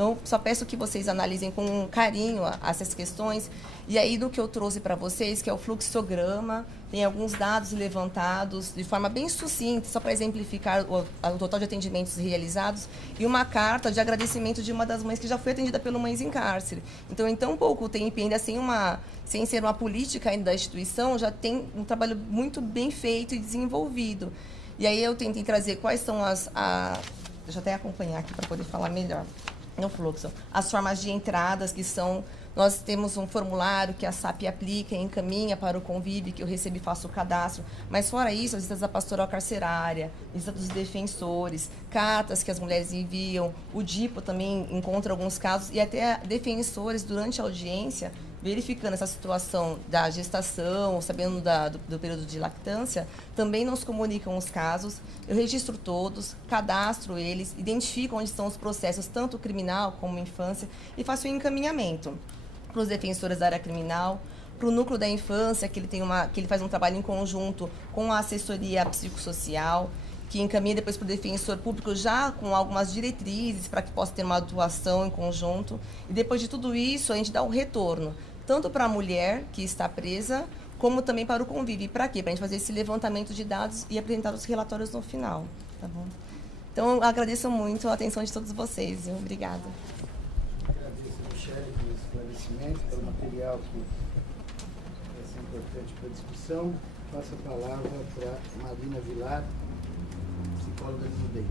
Então, só peço que vocês analisem com carinho essas questões. E aí, do que eu trouxe para vocês, que é o fluxograma, tem alguns dados levantados de forma bem sucinta, só para exemplificar o total de atendimentos realizados, e uma carta de agradecimento de uma das mães que já foi atendida pelo Mães em Cárcere. Então, em tão pouco tempo, ainda sem ser uma política ainda da instituição, já tem um trabalho muito bem feito e desenvolvido. E aí eu tentei trazer quais são deixa eu até acompanhar aqui para poder falar melhor no fluxo. As formas de entradas que são... Nós temos um formulário que a SAP aplica e encaminha para o convívio, que eu recebo e faço o cadastro. Mas, fora isso, as listas da pastoral carcerária, lista dos defensores, cartas que as mulheres enviam, o DIPO também encontra alguns casos, e até defensores, durante a audiência, verificando essa situação da gestação, sabendo do período de lactância, também nos comunicam os casos. Eu registro todos, cadastro eles, identifico onde estão os processos, tanto criminal como infância, e faço o encaminhamento para os defensores da área criminal, para o núcleo da infância, que ele faz um trabalho em conjunto com a assessoria psicossocial, que encaminha depois para o defensor público já com algumas diretrizes para que possa ter uma atuação em conjunto. E depois de tudo isso, a gente dá um retorno, tanto para a mulher que está presa, como também para o convívio. Para quê? Para a gente fazer esse levantamento de dados e apresentar os relatórios no final. Tá bom? Então, eu agradeço muito a atenção de todos vocês. Viu? Obrigada. Agradeço a Michele pelo esclarecimento, pelo material que vai ser importante para a discussão. Passo a palavra para Marina Vilar, psicóloga do DEI.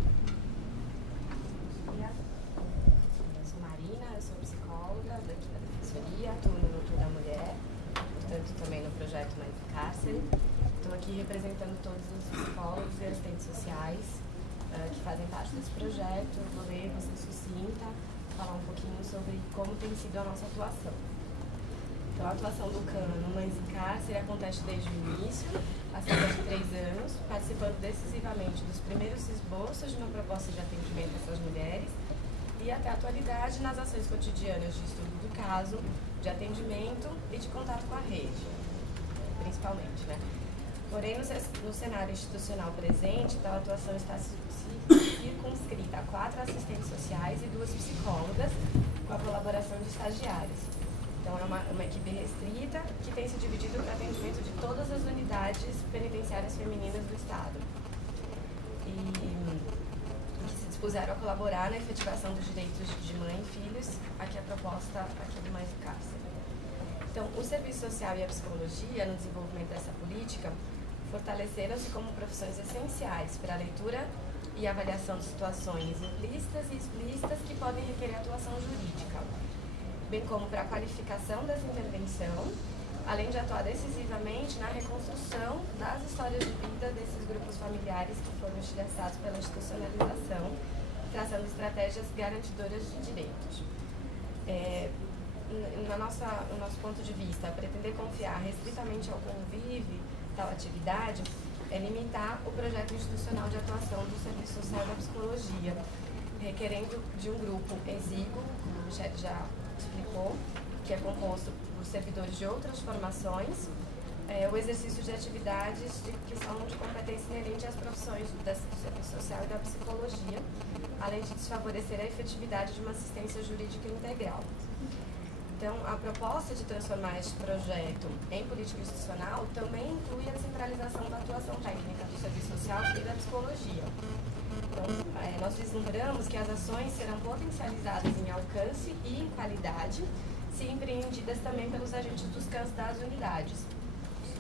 Eu sou Marina, eu sou psicóloga daqui da Defensoria, atuo no Núcleo da Mulher, portanto também no projeto Mães em Cárcere. Estou aqui representando todos os psicólogos e assistentes sociais que fazem parte desse projeto. Vou ler, vou ser sucinta, falar um pouquinho sobre como tem sido a nossa atuação. Então, a atuação do CAN no Mães em Cárcere acontece desde o início, há cerca de 3 anos, participando decisivamente dos primeiros esboços de uma proposta de atendimento a essas mulheres e até a atualidade nas ações cotidianas de estudo do caso, de atendimento e de contato com a rede, principalmente, né? Porém, no cenário institucional presente, tal atuação está circunscrita a 4 assistentes sociais e 2 psicólogas, com a colaboração de estagiários. Então, é uma equipe restrita que tem se dividido para atendimento de todas as unidades penitenciárias femininas do Estado. E que se dispuseram a colaborar na efetivação dos direitos de mãe e filhos, aqui a proposta aqui do Mães em Cárcere. Então, o serviço social e a psicologia, no desenvolvimento dessa política, fortaleceram-se como profissões essenciais para a leitura e avaliação de situações implícitas e explícitas que podem requerer atuação jurídica, bem como para a qualificação dessa intervenção, além de atuar decisivamente na reconstrução das histórias de vida desses grupos familiares que foram estilhaçados pela institucionalização, traçando estratégias garantidoras de direitos. No nosso ponto de vista, pretender confiar restritamente ao convívio tal atividade é limitar o projeto institucional de atuação do Serviço Social da Psicologia, requerendo de um grupo exíguo, como o Michele já explicou, que é composto por servidores de outras formações, o exercício de atividades que são de competência inerente às profissões do Serviço Social e da Psicologia, além de desfavorecer a efetividade de uma assistência jurídica integral. Então, a proposta de transformar este projeto em política institucional também inclui a centralização da atuação técnica do Serviço Social e da Psicologia. Então, nós vislumbramos que as ações serão potencializadas em alcance e em qualidade, se empreendidas também pelos agentes dos CANs das unidades,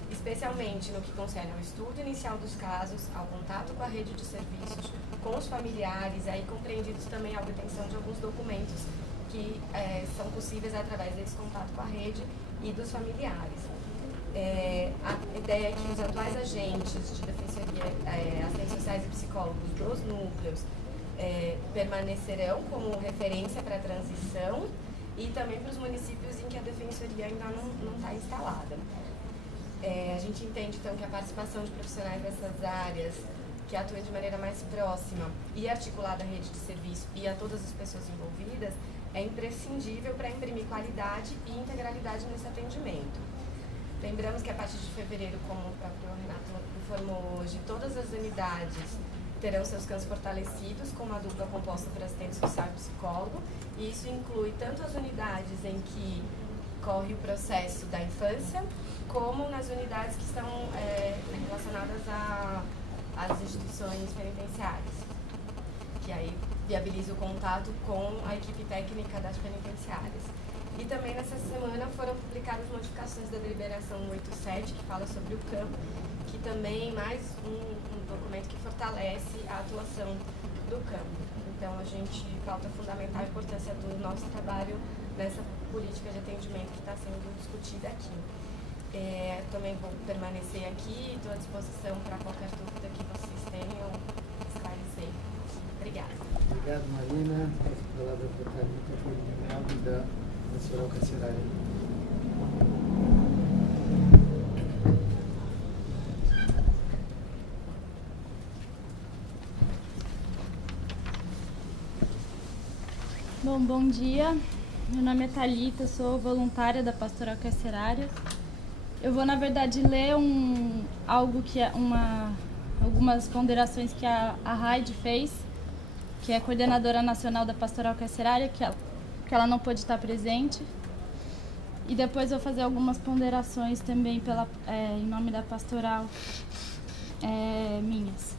especialmente no que concerne ao estudo inicial dos casos, ao contato com a rede de serviços, com os familiares, aí compreendidos também a obtenção de alguns documentos que são possíveis através desse contato com a rede e dos familiares. A ideia é que os atuais agentes de defensoria, assistentes sociais e psicólogos dos núcleos permanecerão como referência para a transição e também para os municípios em que a defensoria ainda não está instalada. A gente entende, então, que a participação de profissionais dessas áreas que atuem de maneira mais próxima e articulada à rede de serviço e a todas as pessoas envolvidas é imprescindível para imprimir qualidade e integralidade nesse atendimento. Lembramos que a partir de fevereiro, como o próprio Renato informou hoje, todas as unidades terão seus CANs fortalecidos com uma dupla composta por assistente social e psicólogo E isso inclui tanto as unidades em que corre o processo da infância, como nas unidades que estão relacionadas às instituições penitenciárias, que aí viabiliza o contato com a equipe técnica das penitenciárias. E também nessa semana foram publicadas modificações da deliberação 87, que fala sobre o campo, que também mais um documento que fortalece a atuação do campo. Então a gente pauta fundamental a importância do nosso trabalho nessa política de atendimento que está sendo discutida aqui. Também vou permanecer aqui, estou à disposição para qualquer dúvida que vocês tenham, esclarecer. Obrigada. Obrigado, Marina. Passo a palavra para a Thalita, coordenadora da Pastoral Carcerária. Bom dia. Meu nome é Thalita, sou voluntária da Pastoral Carcerária. Eu vou, na verdade, ler algumas ponderações que a Raide fez, que é coordenadora nacional da Pastoral Carcerária, que ela não pôde estar presente. E depois vou fazer algumas ponderações também em nome da Pastoral minhas.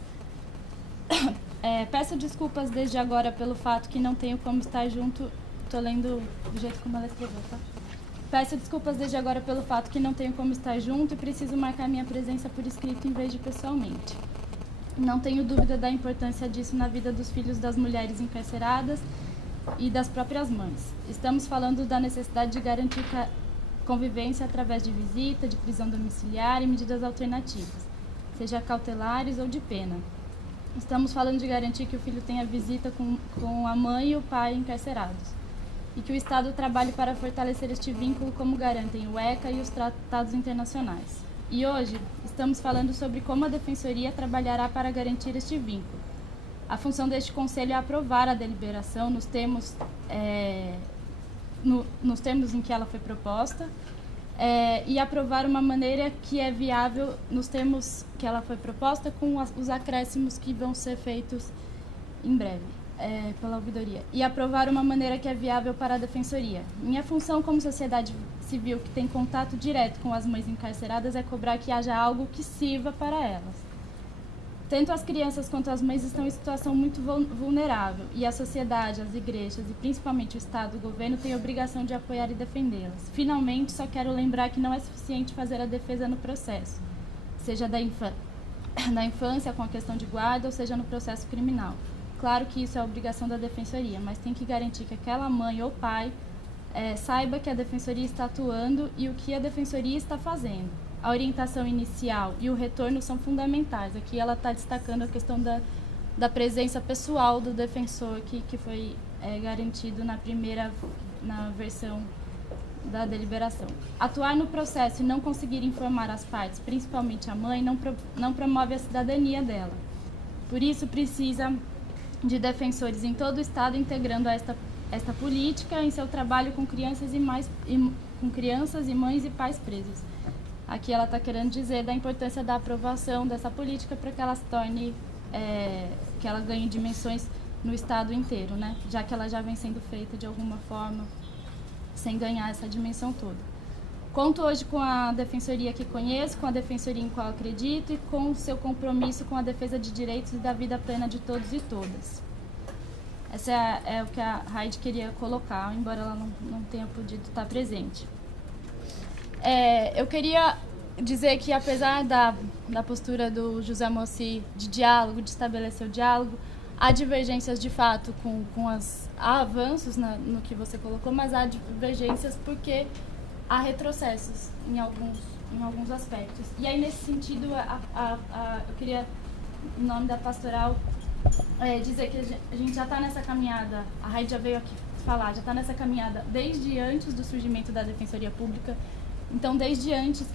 Peço desculpas desde agora pelo fato que não tenho como estar junto. Estou lendo do jeito como ela escreveu, tá? Peço desculpas desde agora pelo fato que não tenho como estar junto e preciso marcar minha presença por escrito em vez de pessoalmente. Não tenho dúvida da importância disso na vida dos filhos das mulheres encarceradas e das próprias mães. Estamos falando da necessidade de garantir convivência através de visita, de prisão domiciliar e medidas alternativas, seja cautelares ou de pena. Estamos falando de garantir que o filho tenha visita com a mãe e o pai encarcerados, e que o Estado trabalhe para fortalecer este vínculo como garantem o ECA e os tratados internacionais. E hoje estamos falando sobre como a Defensoria trabalhará para garantir este vínculo. A função deste Conselho é aprovar a deliberação nos termos em que ela foi proposta, e aprovar uma maneira que é viável nos termos que ela foi proposta, com os acréscimos que vão ser feitos em breve pela ouvidoria, e aprovar uma maneira que é viável para a Defensoria. Minha função como sociedade civil que tem contato direto com as mães encarceradas é cobrar que haja algo que sirva para elas. Tanto as crianças quanto as mães estão em situação muito vulnerável, e a sociedade, as igrejas e principalmente o Estado, o governo, têm a obrigação de apoiar e defendê-las. Finalmente, só quero lembrar que não é suficiente fazer a defesa no processo, seja da infância com a questão de guarda ou seja no processo criminal. Claro que isso é a obrigação da Defensoria, mas tem que garantir que aquela mãe ou pai saiba que a Defensoria está atuando e o que a Defensoria está fazendo. A orientação inicial e o retorno são fundamentais. Aqui ela está destacando a questão da presença pessoal do defensor, que foi garantido na versão da deliberação. Atuar no processo e não conseguir informar as partes, principalmente a mãe, não promove a cidadania dela. Por isso, precisa de defensores em todo o Estado integrando esta política em seu trabalho com crianças e mães e pais presos. Aqui ela está querendo dizer da importância da aprovação dessa política para que ela se torne, que ela ganhe dimensões no Estado inteiro, né? Já que ela já vem sendo feita de alguma forma sem ganhar essa dimensão toda. Conto hoje com a Defensoria que conheço, com a Defensoria em qual acredito e com o seu compromisso com a defesa de direitos e da vida plena de todos e todas. Essa é o que a Raide queria colocar, embora ela não tenha podido estar presente. Eu queria dizer que, apesar da postura do José Moacir de diálogo, de estabelecer o diálogo, há divergências de fato há avanços no que você colocou, mas há divergências porque há retrocessos em alguns aspectos. E aí, nesse sentido, eu queria, em nome da Pastoral, dizer que a gente já está nessa caminhada, a Raide já veio aqui falar, já está nessa caminhada desde antes do surgimento da Defensoria Pública. Então, desde antes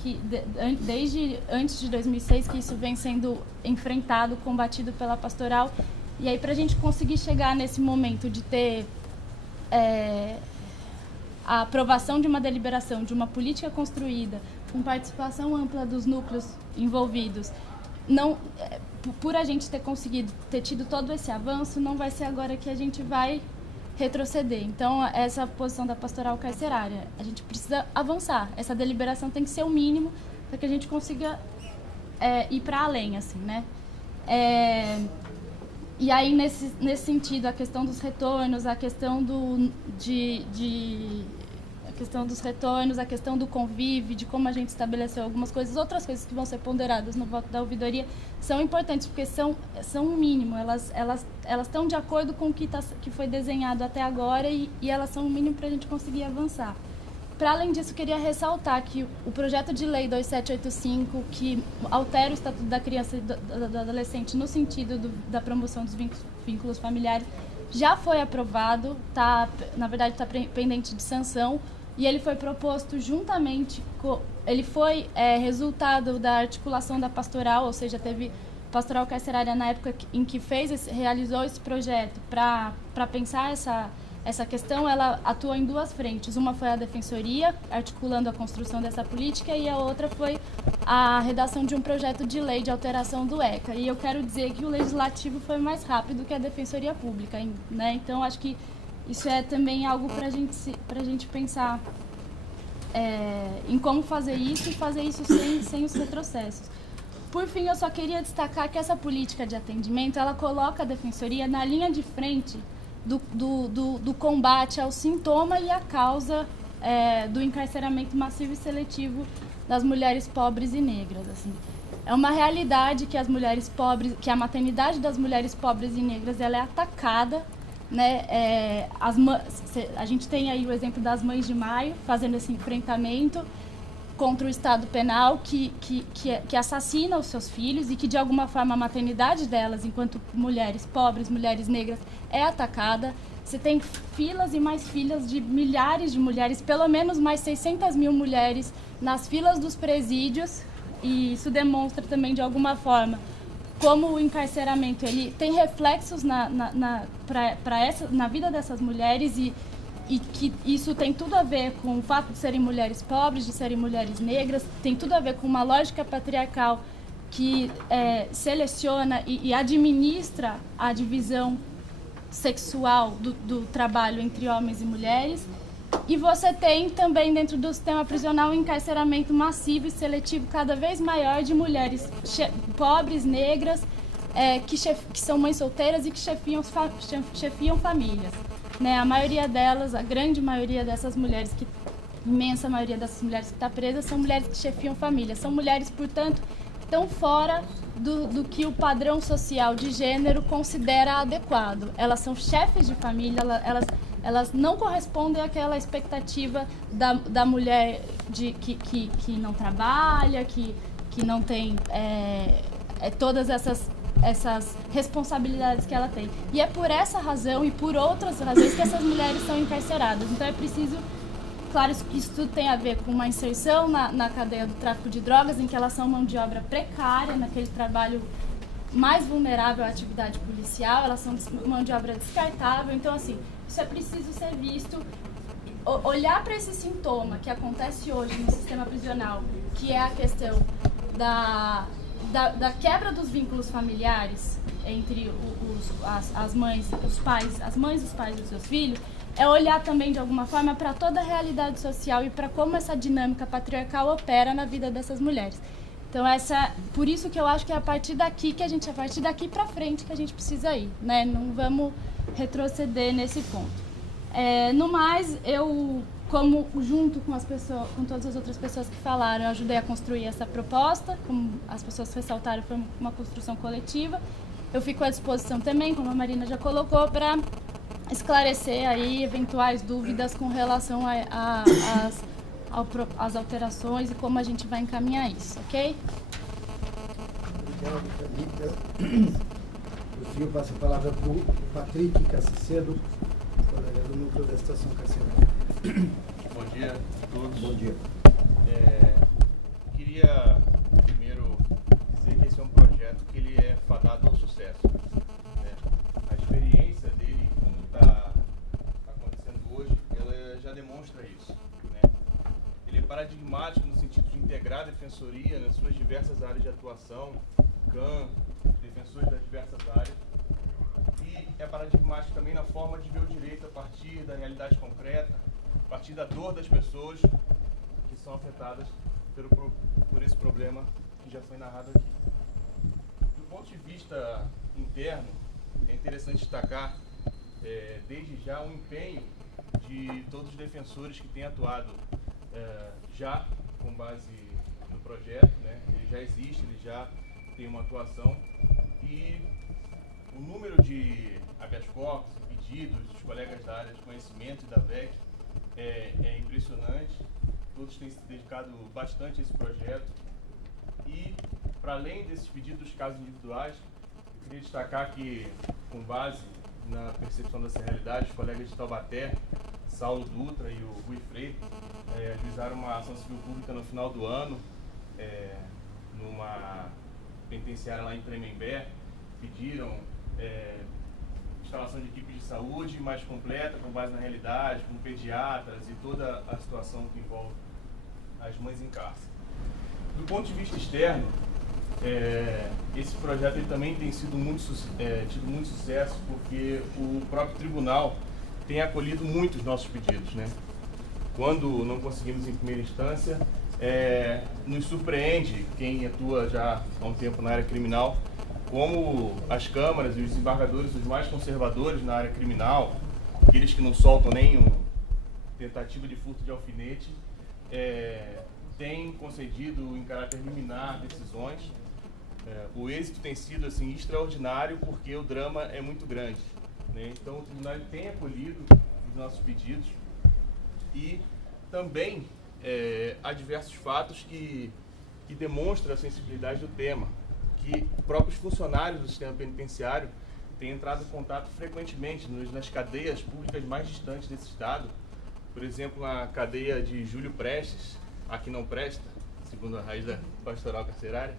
de 2006 que isso vem sendo enfrentado, combatido pela Pastoral. E aí, para a gente conseguir chegar nesse momento de ter a aprovação de uma deliberação, de uma política construída, com participação ampla dos núcleos envolvidos, por a gente ter conseguido, ter tido todo esse avanço, não vai ser agora que a gente vai retroceder. Então, essa posição da pastoral carcerária, a gente precisa avançar. Essa deliberação tem que ser o mínimo para que a gente consiga ir para além, assim, né? E aí, nesse sentido, a questão dos retornos, a questão a questão dos retornos, a questão do convívio, de como a gente estabeleceu algumas coisas, outras coisas que vão ser ponderadas no voto da ouvidoria são importantes, porque são um mínimo, elas estão de acordo com o que foi desenhado até agora e elas são um mínimo para a gente conseguir avançar. Para além disso, queria ressaltar que o projeto de lei 2785, que altera o Estatuto da Criança e do Adolescente no sentido da promoção dos vínculos familiares, já foi aprovado, na verdade está pendente de sanção, e ele foi proposto juntamente, ele foi resultado da articulação da pastoral, ou seja, teve pastoral carcerária na época em que realizou esse projeto para pensar essa questão. Ela atuou em duas frentes. Uma foi a Defensoria, articulando a construção dessa política, e a outra foi a redação de um projeto de lei de alteração do ECA. E eu quero dizer que o Legislativo foi mais rápido que a Defensoria Pública, né? Então, acho que isso é também algo para a gente pensar em como fazer isso e fazer isso sem os retrocessos. Por fim, eu só queria destacar que essa política de atendimento, ela coloca a Defensoria na linha de frente do combate ao sintoma e à causa do encarceramento massivo e seletivo das mulheres pobres e negras. Assim. É uma realidade que as mulheres pobres, que a maternidade das mulheres pobres e negras, ela é atacada, né? A gente tem aí o exemplo das Mães de Maio fazendo esse enfrentamento contra o Estado penal que assassina os seus filhos e que, de alguma forma, a maternidade delas, enquanto mulheres pobres, mulheres negras, é atacada. Você tem filas e mais filas de milhares de mulheres, pelo menos mais 600 mil mulheres nas filas dos presídios, e isso demonstra também, de alguma forma, como o encarceramento ele tem reflexos na vida dessas mulheres e que isso tem tudo a ver com o fato de serem mulheres pobres, de serem mulheres negras, tem tudo a ver com uma lógica patriarcal que seleciona e administra a divisão sexual do trabalho entre homens e mulheres. E você tem também dentro do sistema prisional um encarceramento massivo e seletivo cada vez maior de mulheres pobres, negras, que são mães solteiras e que chefiam famílias. Né? A maioria delas, a grande maioria dessas mulheres, imensa maioria dessas mulheres que está presa, são mulheres que chefiam famílias. São mulheres, portanto, que estão fora do que o padrão social de gênero considera adequado. Elas são chefes de família, elas não correspondem àquela expectativa da mulher que não trabalha, que não tem todas essas responsabilidades que ela tem. E é por essa razão e por outras razões que essas mulheres são encarceradas. Então é preciso, claro, que isso tudo tem a ver com uma inserção na cadeia do tráfico de drogas, em que elas são mão de obra precária, naquele trabalho mais vulnerável à atividade policial, elas são mão de obra descartável. Então, assim, isso é preciso ser visto, olhar para esse sintoma que acontece hoje no sistema prisional, que é a questão da quebra dos vínculos familiares entre as mães, os pais dos seus filhos, é olhar também, de alguma forma, para toda a realidade social e para como essa dinâmica patriarcal opera na vida dessas mulheres. Então, por isso que eu acho que é a partir daqui para frente que a gente precisa ir, né? Não vamos retroceder nesse ponto. No mais, eu, junto com todas as outras pessoas que falaram, eu ajudei a construir essa proposta, como as pessoas ressaltaram, foi uma construção coletiva. Eu fico à disposição também, como a Marina já colocou, para esclarecer aí eventuais dúvidas com relação às alterações e como a gente vai encaminhar isso, ok? Obrigado, Thalita. Eu passo a palavra para o Patrick Cassicedo, colega do Núcleo da Estação Carcerária. Bom dia a todos. Bom dia. Queria primeiro dizer que esse é um projeto que ele é fadado ao sucesso. Né? A experiência dele, como está acontecendo hoje, ela já demonstra isso. Né? Ele é paradigmático no sentido de integrar a defensoria nas suas diversas áreas de atuação, CAN, defensores das diversas áreas, e é paradigmático também na forma de ver o direito a partir da realidade concreta, a partir da dor das pessoas que são afetadas por esse problema que já foi narrado aqui. Do ponto de vista interno, é interessante destacar desde já o empenho de todos os defensores que têm atuado já com base no projeto, né? Ele já existe, ele já tem uma atuação, e o número de habeas corpus e pedidos dos colegas da área de conhecimento e da VEC é impressionante. Todos têm se dedicado bastante a esse projeto, e para além desses pedidos dos casos individuais, eu queria destacar que, com base na percepção dessa realidade, os colegas de Taubaté, Saulo Dutra e o Rui Freire, ajuizaram uma ação civil pública no final do ano, numa penitenciária lá em Tremembé. Pediram instalação de equipes de saúde mais completa, com base na realidade, com pediatras e toda a situação que envolve as mães em cárcere. Do ponto de vista externo, esse projeto ele também tem sido tido muito sucesso, porque o próprio tribunal tem acolhido muito os nossos pedidos, né? Quando não conseguimos em primeira instância, nos surpreende, quem atua já há um tempo na área criminal, como as câmaras e os desembargadores, os mais conservadores na área criminal, aqueles que não soltam nem tentativa de furto de alfinete, têm concedido em caráter liminar decisões. O êxito tem sido assim extraordinário, porque o drama é muito grande, né? Então o tribunal tem acolhido os nossos pedidos, e também há diversos fatos que demonstram a sensibilidade do tema, que próprios funcionários do sistema penitenciário têm entrado em contato frequentemente nas cadeias públicas mais distantes desse estado. Por exemplo, na cadeia de Júlio Prestes, aqui não presta, segundo a raiz da pastoral carcerária,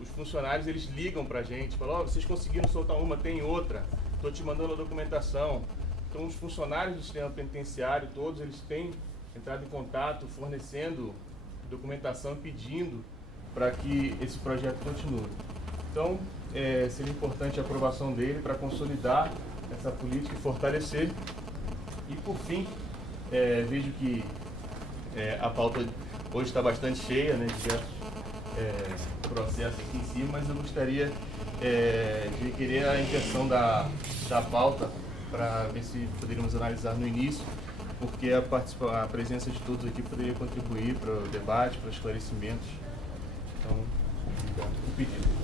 os funcionários eles ligam para a gente, falam: vocês conseguiram soltar uma, tem outra, estou te mandando a documentação. Então os funcionários do sistema penitenciário, todos eles têm entrado em contato, fornecendo documentação e pedindo para que esse projeto continue. Então, seria importante a aprovação dele para consolidar essa política e fortalecer. E, por fim, vejo que a pauta hoje está bastante cheia, né, de diversos processos aqui em cima, mas eu gostaria de requerer a inversão da pauta para ver se poderíamos analisar no início, porque a presença de todos aqui poderia contribuir para o debate, para os esclarecimentos. Então, o pedido.